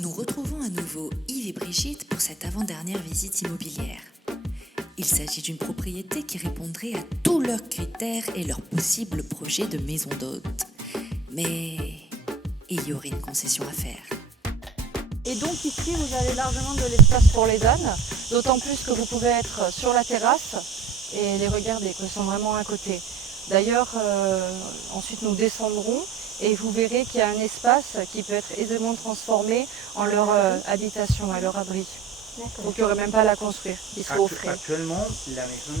Nous retrouvons à nouveau Yves et Brigitte pour cette avant-dernière visite immobilière. Il s'agit d'une propriété qui répondrait à tous leurs critères et leurs possibles projets de maison d'hôte. Mais il y aurait une concession à faire. Et donc ici, vous avez largement de l'espace pour les ânes, d'autant plus que vous pouvez être sur la terrasse et les regarder, qu'ils sont vraiment à côté. D'ailleurs, ensuite nous descendrons et vous verrez qu'il y a un espace qui peut être aisément transformé en leur habitation, à leur abri. Donc il n'y aurait même pas à la construire, il serait au frais. Actuellement, la maison,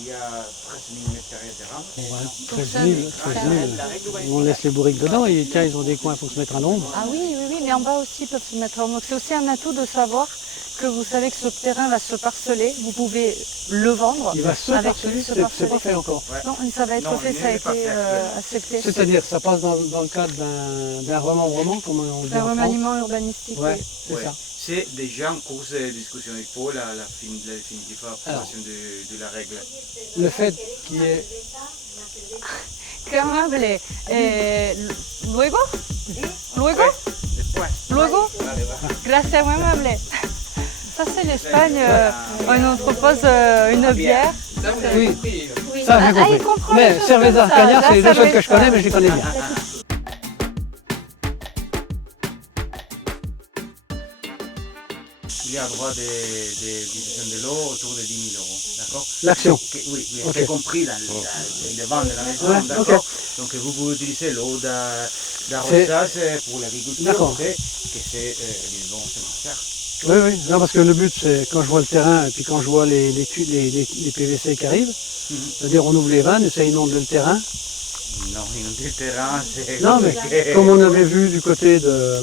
il y a 13 000 m² de terrain. Ouais, 13 000. On laisse les bourriques dedans et tiens, ils ont des coins, il faut se mettre à l'ombre. Ah oui, mais en bas aussi ils peuvent se mettre en ombre. C'est aussi un atout de savoir que vous savez que ce terrain va se parceller, vous pouvez le vendre. Il va se parceller, c'est pas fait encore. Ouais. Non, ça va être fait, ça a été accepté. C'est-à-dire, ça passe dans le cadre d'un remembrement, comme on dit en France. Remaniement urbanistique, ouais, oui. C'est ça. C'est déjà en cours de discussion avec Paul, la définitive approbation de la règle. Le fait qu'il y ait... Qué amable. ¿Luego? ¿Luego? ¿Luego? Gracias, muy amable. Ça c'est l'Espagne, on nous propose une bière. Oui, ça j'ai compris. Il comprend mais cerveza, cagnard, c'est les deux choses que je connais, mais je les connais bien. Il y a droit de diffusion de l'eau autour de 10 000 euros, d'accord? L'action. Oui, Okay. c'est compris dans le vent de la maison, Ouais, d'accord? okay. Donc vous pouvez utiliser l'eau d'arrosage pour l'agriculture, okay. Que c'est bon, c'est cher. Oui, non, parce que le but, c'est quand je vois le terrain et puis quand je vois les PVC qui arrivent, c'est-à-dire on ouvre les vannes et ça inonde le terrain. Non, inonder le terrain, c'est... Non, mais comme on avait vu du côté de...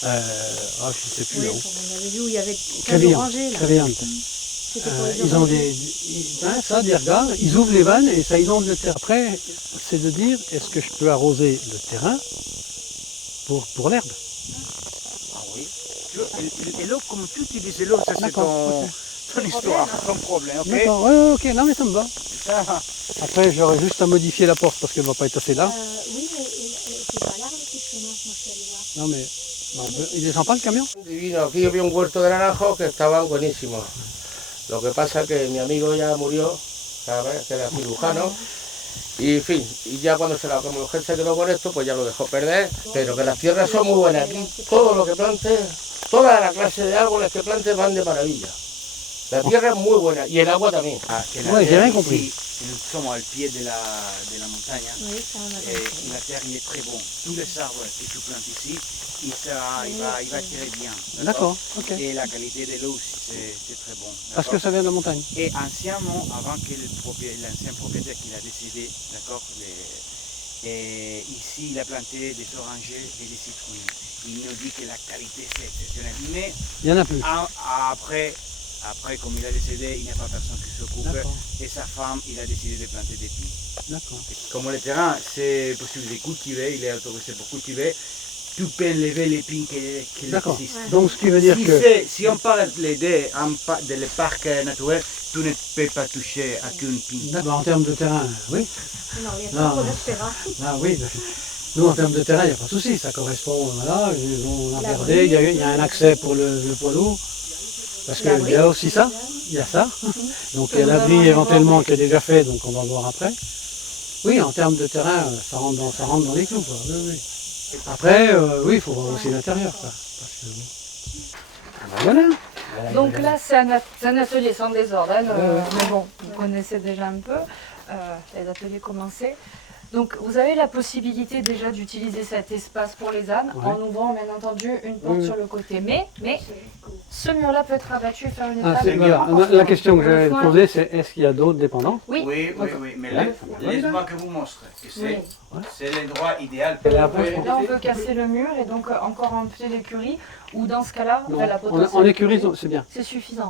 je ne sais plus. Oui, là. on avait vu où il y avait Crevillante. Ils ont des regards, ils ouvrent les vannes et ça inonde le terrain. Après, c'est de dire, est-ce que je peux arroser le terrain pour l'herbe? Ah oui. Et l'eau, comme tu utilises l'eau, ça c'est ton histoire, ton problème, ok? D'accord, ouais, ok, non mais ça me va. Ça. Après, j'aurais juste à modifier la porte parce qu'elle ne va pas être assez large. Oui, mais c'est pas l'arbre qui se moi je suis allée voir. Non mais, il descend pas le camion? Divino, aquí había un huerto de naranjos que estaban buenísimos. Lo que pasa es que mi amigo ya murió, ¿sabes? Que era cirujano. Y en fin, y ya cuando mi mujer se quedó con esto, pues ya lo dejó perder. Pero que las tierras son muy buenas. Aquí todo lo que plantes, toda la clase de árboles que plantes van de maravilla. La tierra es muy buena y el agua también. Ouais, j'ai rien compris. Si nous sommes au pied de la montagne, Oui, ça on a et la terre il est très bon. Tous les arbres que tu plantes ici, il va tirer bien. D'accord, ok. Et la qualité de l'eau aussi, c'est très bon. Parce que ça vient de la montagne. Et anciennement, avant que l'ancien propriétaire qu'il a décédé, d'accord, ici il a planté des orangers et des citronniers. Il nous dit que la qualité c'est exceptionnel. Mais Il y en a plus. après, comme il a décédé, il n'y a pas personne qui s'occupe. Et sa femme, il a décidé de planter des pins. D'accord. Comme le terrain, c'est possible de cultiver, il est autorisé pour cultiver, tu peux enlever les pins qui existent. Donc ce qui veut dire que... Si on parle de le parc naturel, tu ne peux pas toucher à qu'une pin. En termes de terrain, oui. Non, il y a pas de terrain. Ah oui. Nous, en termes de terrain, il n'y a pas de souci. Ça correspond, voilà, on a regardé, il y a un accès pour le poids lourd. Parce qu'il y a aussi ça, il y a ça. Donc il y a l'abri éventuellement qui est déjà fait, donc on va voir après. Oui, en termes de terrain, ça rentre dans les clous, quoi. Oui. Après, oui, il faut voir aussi l'intérieur, quoi. Parce que... Voilà. Donc là, c'est un atelier sans désordre, hein, mais bon, vous connaissez déjà un peu les ateliers commencés. Donc vous avez la possibilité déjà d'utiliser cet espace pour les ânes en ouvrant bien entendu une porte sur le côté. Mais ce mur-là peut être abattu et faire une étape. Voilà. La question que j'avais posée, c'est est-ce qu'il y a d'autres dépendants? Oui, mais là, laisse-moi que vous montre que c'est l'endroit idéal. Là, on peut casser le mur et donc encore un peu d'écurie, ou dans ce cas-là, la potentielle. En écurie, c'est bien. C'est suffisant.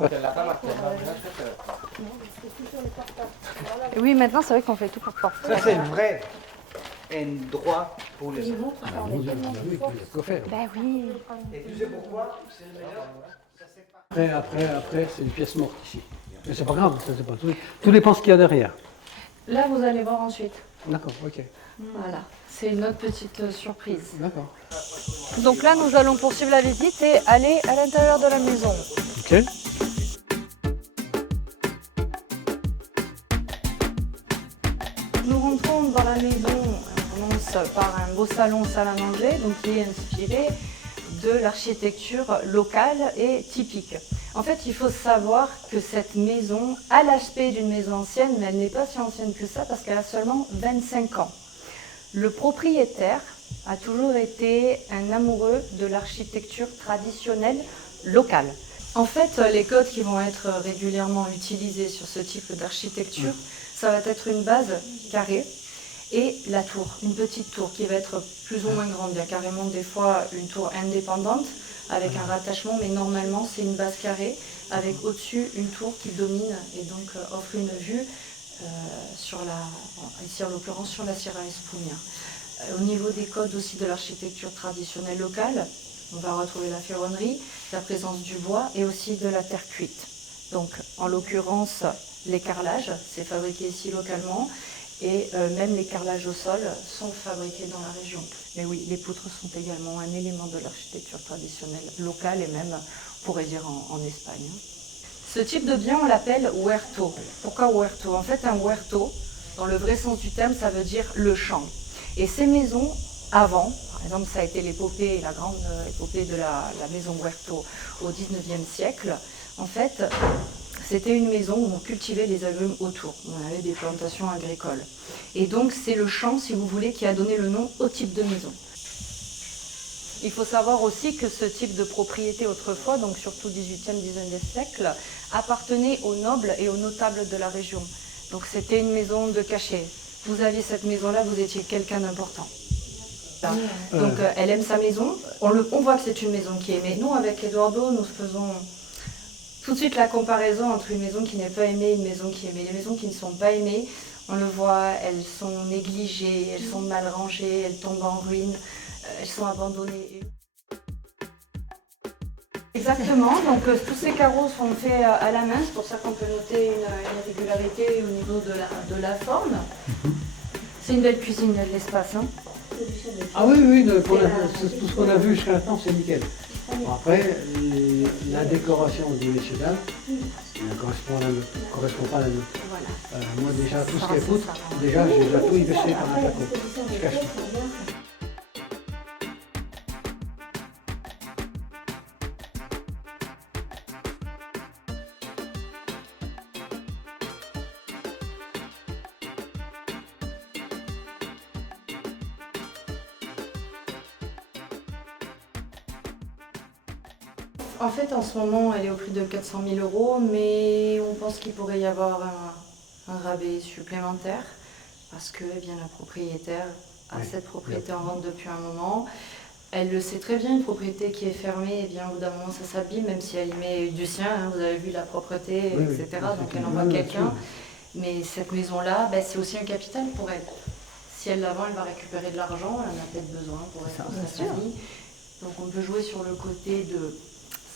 Oui, maintenant, c'est vrai qu'on fait tout pour porte. Ça, c'est un vrai endroit pour les ânes. Ben oui. Et tu sais pourquoi? C'est le meilleur. Après, c'est une pièce morte ici. Mais c'est pas grave, ça, c'est pas tout. Tout dépend ce qu'il y a derrière. Là, vous allez voir ensuite. D'accord, ok. Voilà. c'est une autre petite surprise. D'accord. Donc là, nous allons poursuivre la visite et aller à l'intérieur de la maison. Ok. Nous rentrons dans la maison, on commence par un beau salon salle à manger, donc qui est inspiré de l'architecture locale et typique. En fait, il faut savoir que cette maison a l'aspect d'une maison ancienne, mais elle n'est pas si ancienne que ça parce qu'elle a seulement 25 ans. Le propriétaire a toujours été un amoureux de l'architecture traditionnelle locale. En fait, les codes qui vont être régulièrement utilisés sur ce type d'architecture, ça va être une base carrée et la tour, une petite tour qui va être plus ou moins grande. Il y a carrément des fois une tour indépendante avec un rattachement, mais normalement c'est une base carrée avec au-dessus une tour qui domine et donc offre une vue sur ici en l'occurrence sur la Sierra Espuña. Au niveau des codes aussi de l'architecture traditionnelle locale, on va retrouver la ferronnerie, la présence du bois et aussi de la terre cuite. Donc en l'occurrence les carrelages, c'est fabriqué ici localement et même les carrelages au sol sont fabriqués dans la région. Mais oui, les poutres sont également un élément de l'architecture traditionnelle locale et même, on pourrait dire, en Espagne. Ce type de bien, on l'appelle huerto. Pourquoi huerto? En fait, un huerto, dans le vrai sens du terme, ça veut dire le champ. Et ces maisons, avant, par exemple, ça a été l'épopée, la grande épopée de la maison huerto au XIXe siècle, en fait, c'était une maison où on cultivait les agrumes autour. On avait des plantations agricoles. Et donc, c'est le champ, si vous voulez, qui a donné le nom au type de maison. Il faut savoir aussi que ce type de propriété autrefois, donc surtout 18e, 19e siècle, appartenait aux nobles et aux notables de la région. Donc c'était une maison de cachet. Vous aviez cette maison-là, vous étiez quelqu'un d'important. Donc elle aime sa maison. On voit que c'est une maison qui est aimée. Nous, avec Eduardo, nous faisons tout de suite la comparaison entre une maison qui n'est pas aimée et une maison qui est aimée. Les maisons qui ne sont pas aimées, on le voit, elles sont négligées, elles sont mal rangées, elles tombent en ruine, elles sont abandonnées. Exactement, donc tous ces carreaux sont faits à la main, c'est pour ça qu'on peut noter une irrégularité au niveau de la forme. C'est une belle cuisine, il y a de l'espace. Hein. Ah oui, oui, tout ce qu'on a vu jusqu'à maintenant, c'est nickel. Bon, après, la décoration des messieurs dames ne correspond pas à la nôtre. Voilà. Moi déjà, tout ce qui est poutre, déjà j'ai déjà tout investi par un placo. Je cache tout. En fait, en ce moment, elle est au prix de 400 000 €, mais on pense qu'il pourrait y avoir un rabais supplémentaire parce que eh bien, la propriétaire a cette propriété en vente depuis un moment. Elle le sait très bien, une propriété qui est fermée, eh bien, au bout d'un moment, ça s'abîme, même si elle y met du sien, hein, vous avez vu la propreté, etc. Donc elle envoie quelqu'un. Mais cette maison-là, ben, c'est aussi un capital pour elle. Si elle la vend, elle va récupérer de l'argent, elle en a peut-être besoin pour elle, pour sa famille. Donc on peut jouer sur le côté de...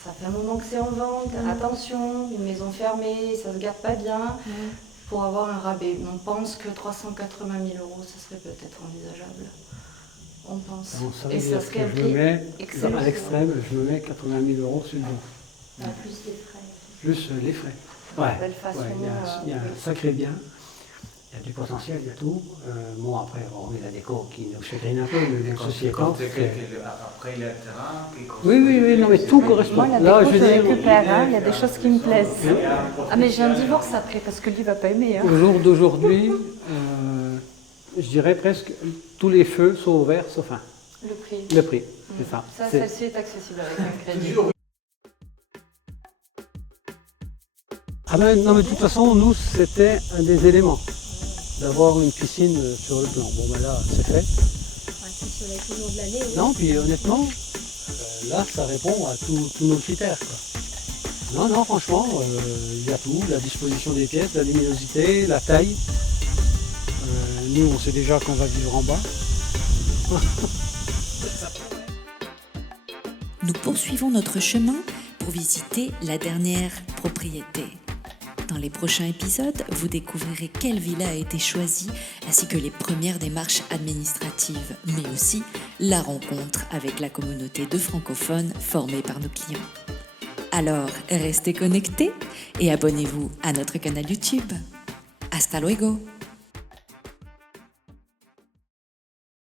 Ça fait un moment que c'est en vente, attention, une maison fermée, ça se garde pas bien, pour avoir un rabais. On pense que 380 000 €, ça serait peut-être envisageable. On pense. Bon, ça et ça serait un prix excellent. À l'extrême, je me mets 80 000 € sur le dos. Plus les frais. Plus les frais. Ouais, Belle façon, il y a un sacré bien. Il y a du potentiel, il y a tout. Bon, après, on met la déco qui nous chagrine un peu, mais ceci étant. Après, il y a le terrain. Oui, non, mais tout correspond. Moi, la déco, je récupère, hein, il y a des choses qui me plaisent. Ah, mais j'ai un divorce après, parce que lui, il va pas aimer. Hein. Au jour d'aujourd'hui, je dirais presque tous les feux sont ouverts, sauf un. Le prix. Le prix, c'est ça. Ça, celle-ci est accessible avec un crédit. Ah ben non, mais de toute façon, nous, c'était un des éléments d'avoir une piscine sur le plan. Bon, ben là, c'est fait. Sur les couleurs de l'année, oui. Non, puis honnêtement, là, ça répond à tous nos critères, quoi. Non, franchement, il y a tout, la disposition des pièces, la luminosité, la taille. Nous, on sait déjà qu'on va vivre en bas. Nous poursuivons notre chemin pour visiter la dernière propriété. Dans les prochains épisodes, vous découvrirez quelle villa a été choisie, ainsi que les premières démarches administratives, mais aussi la rencontre avec la communauté de francophones formée par nos clients. Alors, restez connectés et abonnez-vous à notre canal YouTube. Hasta luego!